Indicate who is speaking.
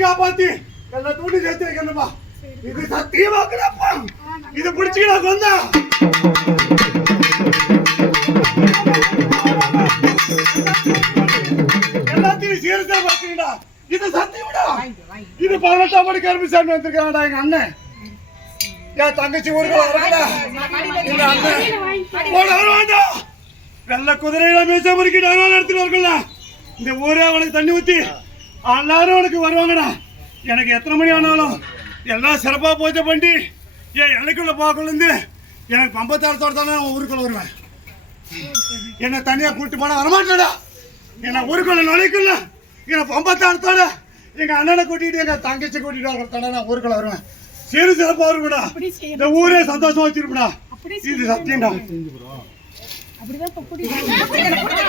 Speaker 1: காப்பாத்தி எல்லா தூண்டி சேர்த்து வைக்கணுமா? இது சத்தியமா கிடப்பா இது பிடிச்சிக்கிடா கொந்தா? எல்லாத்தையும் சீர்த்தா பாத்தீங்கடா இது சத்தியம்டா இது பதினெட்டாம் மணி கருமிசாமி வந்திருக்காங்கடா எங்க அண்ணன். என் தங்கச்சி வரக்கடா எங்க அண்ணன். போட வெள்ள குதிரையில மீச முறுக்கி டாங்க எடுத்துட்டு வரல இந்த ஊரே அவனுக்கு தண்ணி ஊத்தி எல்லாரும் அவனுக்கு வருவாங்கடா. எனக்கு எத்தனை மணி ஆனாலும் எல்லாம் சிறப்பாக பூஜை பண்ணி என் எனக்குள்ள போக்குள்ளேருந்து எனக்கு பம்பத்தாரத்தோட தானே ஊருக்குள்ள வருவேன். என்னை தனியாக கூட்டிட்டு போனா வரமாட்டேடா என்னை ஊருக்குள்ள நுழைக்குள்ள. என்னை பம்பத்தாரத்தோட எங்க அண்ணனை கூட்டிட்டு எங்க தங்கச்சி கூட்டிட்டு வரத்தானே நான் ஊருக்குள்ள வருவேன். சீரு சிறப்பாக இருக்குடா இந்த ஊரே சந்தோஷமா வச்சிருப்படா. இது சத்தியம்டா.